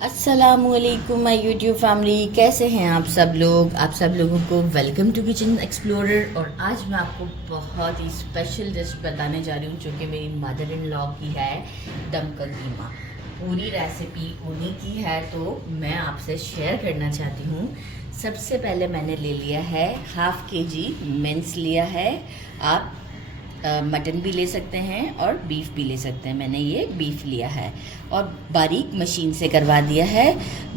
अस्सलामुअलैकुम my YouTube family, कैसे हैं आप सब लोग। आप सब लोगों को वेलकम टू किचन एक्सप्लोरर। और आज मैं आपको बहुत ही स्पेशल डिश बताने जा रही हूँ जो कि मेरी मदर इन लॉ की है, दमकल कीमा। पूरी रेसिपी उन्हीं की है तो मैं आपसे शेयर करना चाहती हूँ। सबसे पहले मैंने ले लिया है हाफ़ kg मिन्स लिया है। आप मटन भी ले सकते हैं और बीफ भी ले सकते हैं। मैंने ये बीफ लिया है और बारीक मशीन से करवा दिया है।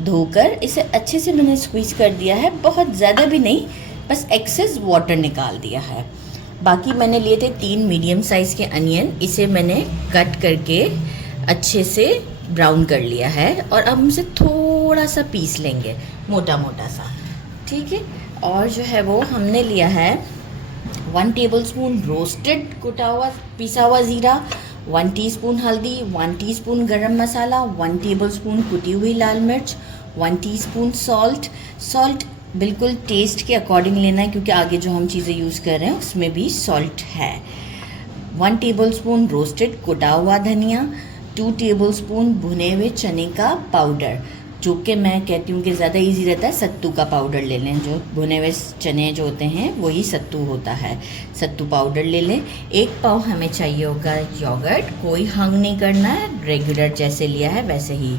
धोकर इसे अच्छे से मैंने स्क्वीज़ कर दिया है, बहुत ज़्यादा भी नहीं, बस एक्सेस वाटर निकाल दिया है। बाकी मैंने लिए थे 3 मीडियम साइज़ के अनियन, इसे मैंने कट करके अच्छे से ब्राउन कर लिया है और अब हम इसे थोड़ा सा पीस लेंगे, मोटा मोटा सा, ठीक है। और जो है वो हमने लिया है 1 टेबलस्पून रोस्टेड कुटा हुआ पिसा हुआ ज़ीरा, 1 टीस्पून हल्दी, 1 टीस्पून गरम मसाला, 1 टेबलस्पून कुटी हुई लाल मिर्च, 1 टीस्पून सॉल्ट बिल्कुल टेस्ट के अकॉर्डिंग लेना है क्योंकि आगे जो हम चीज़ें यूज़ कर रहे हैं उसमें भी सॉल्ट है। 1 टेबलस्पून रोस्टेड कुटा हुआ धनिया, 2 टेबलस्पून भुने हुए चने का पाउडर, जो कि मैं कहती हूँ कि ज़्यादा इजी रहता है सत्तू का पाउडर ले लें। जो भुने हुए चने जो होते हैं वही सत्तू होता है, सत्तू पाउडर ले लें। 1 पाव हमें चाहिए होगा योगर्ट, कोई हंग नहीं करना है, रेगुलर जैसे लिया है वैसे ही।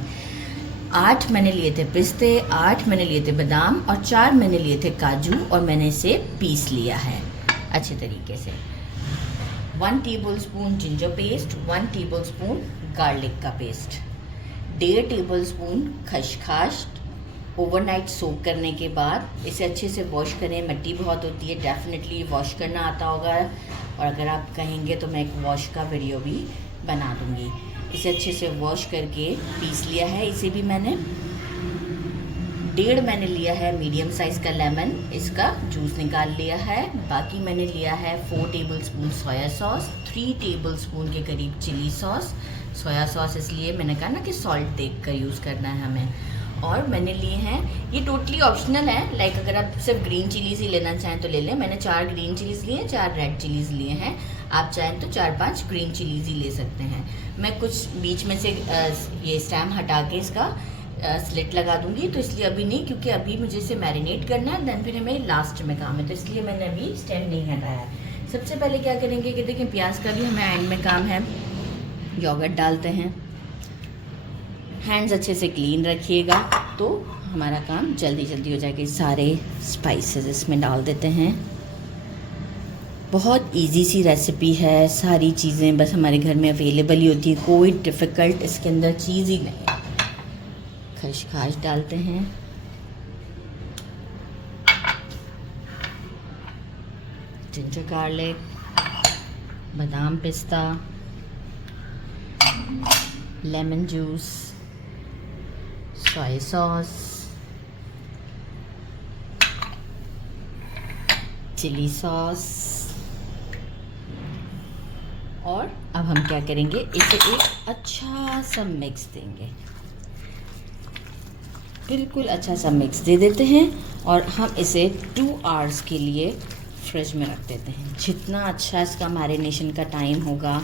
8 मैंने लिए थे पिस्ते, 8 मैंने लिए थे बादाम और 4 मैंने लिए थे काजू और मैंने इसे पीस लिया है अच्छे तरीके से। 1 tablespoon ginger paste, 1 tablespoon garlic का पेस्ट, 1.5 टेबलस्पून खसखस। ओवरनाइट सोक करने के बाद इसे अच्छे से वॉश करें। मिट्टी बहुत होती है, डेफिनेटली वॉश करना आता होगा और अगर आप कहेंगे तो मैं एक वॉश का वीडियो भी बना दूंगी। इसे अच्छे से वॉश करके पीस लिया है। इसे भी मैंने 1.5 मैंने लिया है मीडियम साइज़ का लेमन, इसका जूस निकाल लिया है। बाकी मैंने लिया है 4 टेबलस्पून सोया सॉस, 3 टेबलस्पून के करीब चिली सॉस। सोया सॉस इसलिए मैंने कहा ना कि सॉल्ट देख कर यूज़ करना है हमें। और मैंने लिए हैं, ये टोटली ऑप्शनल है, लाइक अगर आप सिर्फ ग्रीन चिलीज़ ही लेना चाहें तो ले लें। मैंने 4 ग्रीन चिलीज़ लिए हैं, 4 रेड चिलीज़ लिए हैं। आप चाहें तो 4-5 ग्रीन चिलीज़ ही ले सकते हैं। मैं कुछ बीच में से ये स्टेम हटा के इसका स्लिट लगा दूंगी, तो इसलिए अभी नहीं, क्योंकि अभी मुझे इसे मैरिनेट करना है, देन फिर हमें लास्ट में काम है, तो इसलिए मैंने अभी स्टेम नहीं हटाया। सबसे पहले क्या करेंगे कि देखिए प्याज का भी हमें एंड में काम है। योगर्ट डालते हैं, हैंड्स अच्छे से क्लीन रखिएगा तो हमारा काम जल्दी जल्दी हो जाएगा। सारे स्पाइसेस इसमें डाल देते हैं। बहुत इजी सी रेसिपी है, सारी चीज़ें बस हमारे घर में अवेलेबल ही होती है, कोई डिफ़िकल्ट इसके अंदर चीज़ ही नहीं। खसखस डालते हैं, जिंजर गार्लिक, बादाम पिस्ता, lemon juice, soya sauce, chilli sauce. और अब हम क्या करेंगे, इसे एक अच्छा सा मिक्स देंगे, बिल्कुल अच्छा सा मिक्स दे देते हैं और हम इसे 2 आवर्स के लिए फ्रिज में रख देते हैं। जितना अच्छा इसका मैरिनेशन का टाइम होगा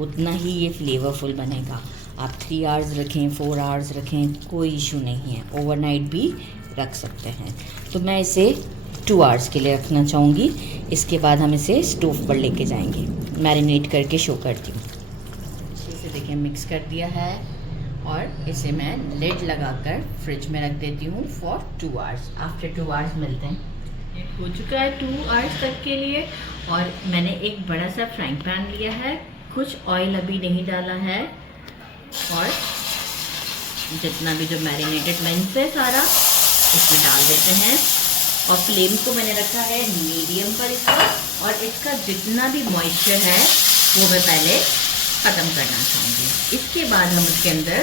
उतना ही ये फ्लेवरफुल बनेगा। आप 3 आवर्स रखें, 4 आवर्स रखें, कोई इशू नहीं है, ओवरनाइट भी रख सकते हैं। तो मैं इसे 2 आवर्स के लिए रखना चाहूँगी। इसके बाद हम इसे स्टोव पर लेके जाएंगे, मैरिनेट करके शो करती हूँ। अच्छे से देखिए मिक्स कर दिया है और इसे मैं लिड लगाकर फ्रिज में रख देती हूँ फॉर 2 आवर्स। आफ्टर 2 आवर्स मिलते हैं। हो चुका है 2 आवर्स तक के लिए और मैंने एक बड़ा सा फ्राइंग पैन लिया है, कुछ ऑयल अभी नहीं डाला है और जितना भी जो मैरिनेटेड मिन्स है सारा इसमें डाल देते हैं और फ्लेम को मैंने रखा है मीडियम पर इसका, और इसका जितना भी मॉइस्चर है वो मैं पहले ख़त्म करना चाहूँगी। इसके बाद हम उसके अंदर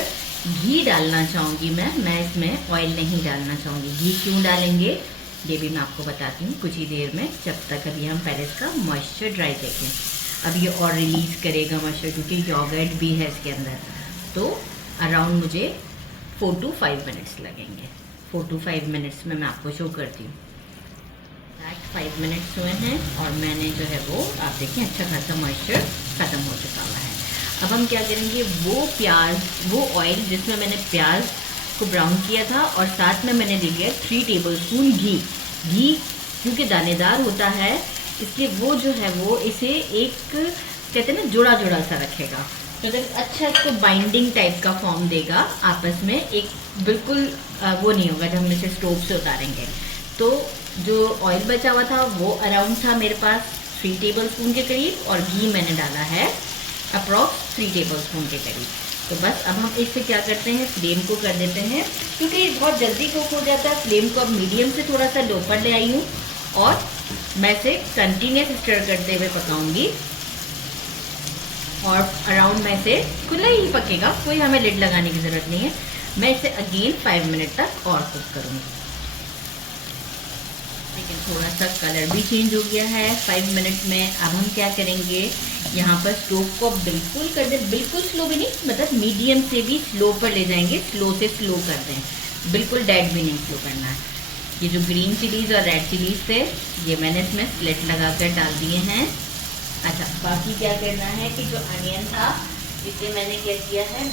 घी डालना चाहूँगी। मैं इसमें ऑयल नहीं डालना चाहूँगी। घी क्यों डालेंगे ये भी मैं आपको बताती हूँ कुछ ही देर में, जब तक अभी हम पहले इसका मॉइस्चर ड्राई देखें। अब ये और रिलीज़ करेगा मॉइस्चर क्योंकि योगर्ट भी है इसके अंदर, तो अराउंड मुझे 4 to 5 मिनट्स लगेंगे। 4 to 5 मिनट्स में मैं आपको शो करती हूँ। 5 मिनट्स हुए हैं और मैंने जो है वो आप देखें अच्छा खासा मॉइस्चर ख़त्म हो चुका हुआ है। अब हम क्या करेंगे, वो प्याज, वो ऑयल जिसमें मैंने प्याज को ब्राउन किया था और साथ में मैंने ले लिया 3 टेबलस्पून घी। घी क्योंकि दानेदार होता है इसलिए वो जो है वो इसे एक कहते हैं ना जोड़ा जोड़ा सा रखेगा, तो जब अच्छा इसको बाइंडिंग टाइप का फॉर्म देगा आपस में, एक बिल्कुल वो नहीं होगा जब हम इसे स्टोव से उतारेंगे। तो जो ऑयल बचा हुआ था वो अराउंड था मेरे पास 3 टेबलस्पून के करीब, और घी मैंने डाला है अप्रॉक्स 3 टेबलस्पून के करीब। तो बस अब हम इससे क्या करते हैं, फ्लेम को कर देते हैं, क्योंकि ये बहुत जल्दी कुक हो जाता है। फ्लेम को अब मीडियम से थोड़ा सा लो पर ले आई हूँ और मैं इसे कंटिन्यूस स्टर करते हुए पकाऊंगी। और अराउंड में इसे खुला ही पकेगा, कोई हमें लिड लगाने की ज़रूरत नहीं है। मैं इसे अगेन 5 मिनट तक और कुक करूँगी। लेकिन थोड़ा सा कलर भी चेंज हो गया है 5 मिनट में। अब हम क्या करेंगे, यहाँ पर स्टोव को बिल्कुल कर दें, बिल्कुल स्लो भी नहीं, मतलब मीडियम से भी स्लो पर ले जाएंगे, स्लो से स्लो कर दें, बिल्कुल डेड भी नहीं स्लो करना है। ये जो ग्रीन चिलीज़ और रेड चिलीज़ थे ये मैंने इसमें स्प्लिट लगा कर डाल दिए हैं। अच्छा, बाकी क्या करना है कि जो अनियन था इसे मैंने क्या किया है,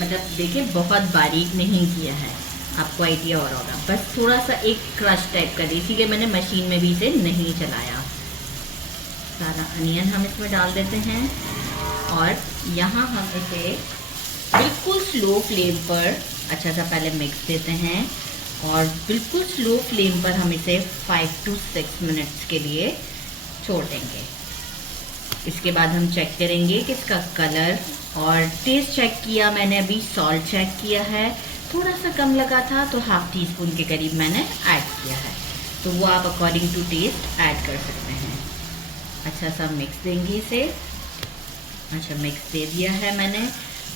मतलब देखिए बहुत बारीक नहीं किया है, आपको आइडिया और होगा, बस थोड़ा सा एक क्रश टाइप का, इसीलिए मैंने मशीन में भी इसे नहीं चलाया। सारा अनियन हम इसमें डाल देते हैं और यहाँ हम इसे बिल्कुल स्लो फ्लेम पर अच्छा सा पहले मिक्स देते हैं और बिल्कुल स्लो फ्लेम पर हम इसे 5 to 6 मिनट्स के लिए छोड़ देंगे। इसके बाद हम चेक करेंगे कि इसका कलर और टेस्ट चेक किया मैंने, अभी सॉल्ट चेक किया है, थोड़ा सा कम लगा था तो ½ टीस्पून के करीब मैंने ऐड किया है, तो वो आप अकॉर्डिंग टू टेस्ट ऐड कर सकते हैं। अच्छा सा मिक्स देंगे इसे। अच्छा, मिक्स दे दिया है मैंने,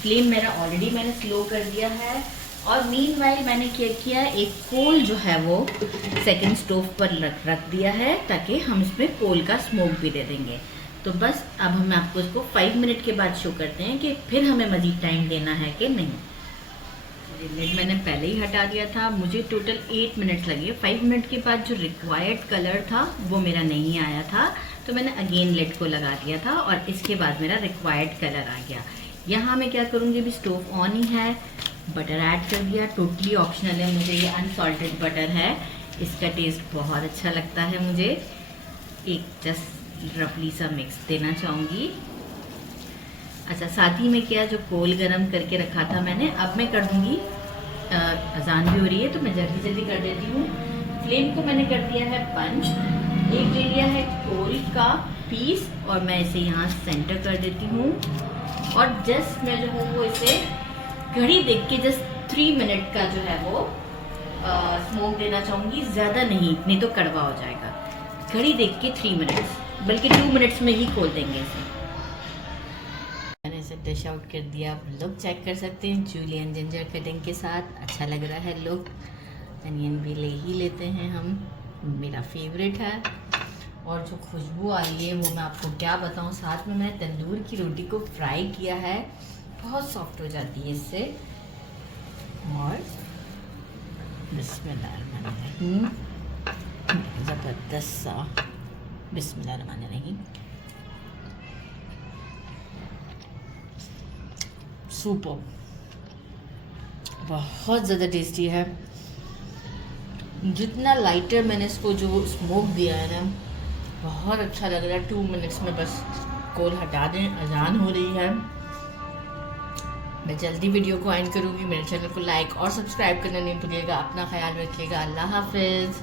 फ्लेम मेरा ऑलरेडी मैंने स्लो कर दिया है। और मीनवाइल मैंने क्या किया, एक कोल जो है वो सेकंड स्टोव पर रख दिया है ताकि हम इसमें कोल का स्मोक भी दे देंगे। तो बस अब हम आपको इसको 5 मिनट के बाद शो करते हैं कि फिर हमें मज़ीद टाइम देना है कि नहीं। लिड मैंने पहले ही हटा दिया था, मुझे टोटल 8 मिनट्स लगे। 5 मिनट के बाद जो रिक्वायर्ड कलर था वो मेरा नहीं आया था, तो मैंने अगेन लिड को लगा दिया था और इसके बाद मेरा रिक्वायर्ड कलर आ गया। यहाँ मैं क्या करूँगी, अभी स्टोव ऑन ही है, बटर ऐड कर दिया, टोटली ऑप्शनल है, मुझे ये अनसॉल्टेड बटर है, इसका टेस्ट बहुत अच्छा लगता है मुझे। एक जस्ट रफली सा मिक्स देना चाहूँगी। अच्छा, साथ ही में क्या, जो कोल गरम करके रखा था मैंने, अब मैं कर दूँगी, अजान भी हो रही है तो मैं जल्दी जल्दी कर देती हूँ। फ्लेम को मैंने कर दिया है बंद, एक ले लिया है कोल का पीस और मैं इसे यहाँ सेंटर कर देती हूँ और जस्ट मैं जो हूँ वो इसे घड़ी देख के जस्ट 3 मिनट का जो है वो स्मोक देना चाहूँगी, ज़्यादा नहीं तो कड़वा हो जाएगा। घड़ी देख के 3 मिनट्स, बल्कि 2 मिनट्स में ही खोल देंगे इसे। मैंने इसे डिश आउट कर दिया, आप लुक चेक कर सकते हैं जूलियन जिंजर कटिंग के साथ, अच्छा लग रहा है लुक। अनियन भी ले ही लेते हैं हम, मेरा फेवरेट है। और जो खुशबू आ रही है वो मैं आपको क्या बताऊं, साथ में मैंने तंदूर की रोटी को फ्राई किया है, बहुत सॉफ्ट हो जाती है इससे। और बिस्मिल्लाहिर्रहमानिर्रहीम, ज़बरदस्त सा बिस्मिल्लाहिर्रहमानिर्रहीम, सुपर, बहुत ज़्यादा टेस्टी है। जितना लाइटर मैंने इसको जो स्मोक दिया है ना, बहुत अच्छा लग रहा है। 2 मिनट्स में बस कोल हटा दें, अजान हो रही है। मैं जल्दी वीडियो को एंड करूँगी। मेरे चैनल को लाइक और सब्सक्राइब करना नहीं भूलिएगा। अपना ख्याल रखिएगा। अल्लाह हाफिज़।